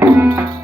Thank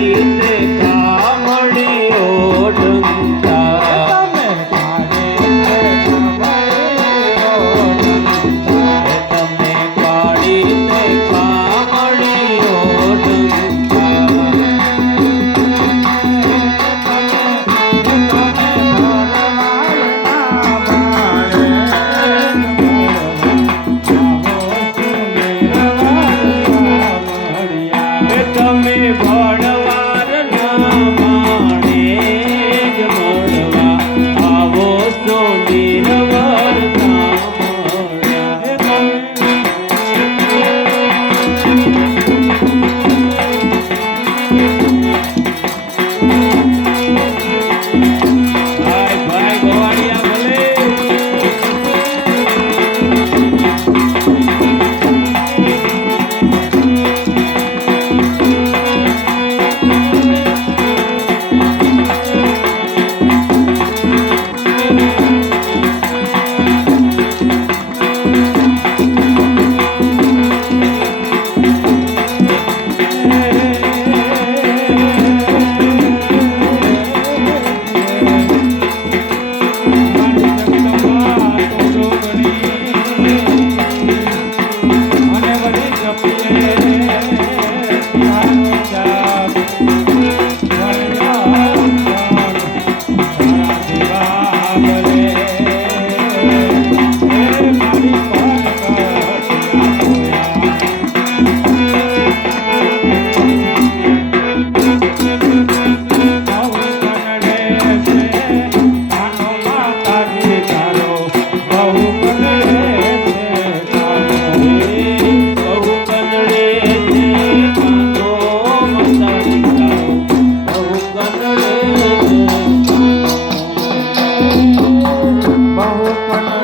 in Shravana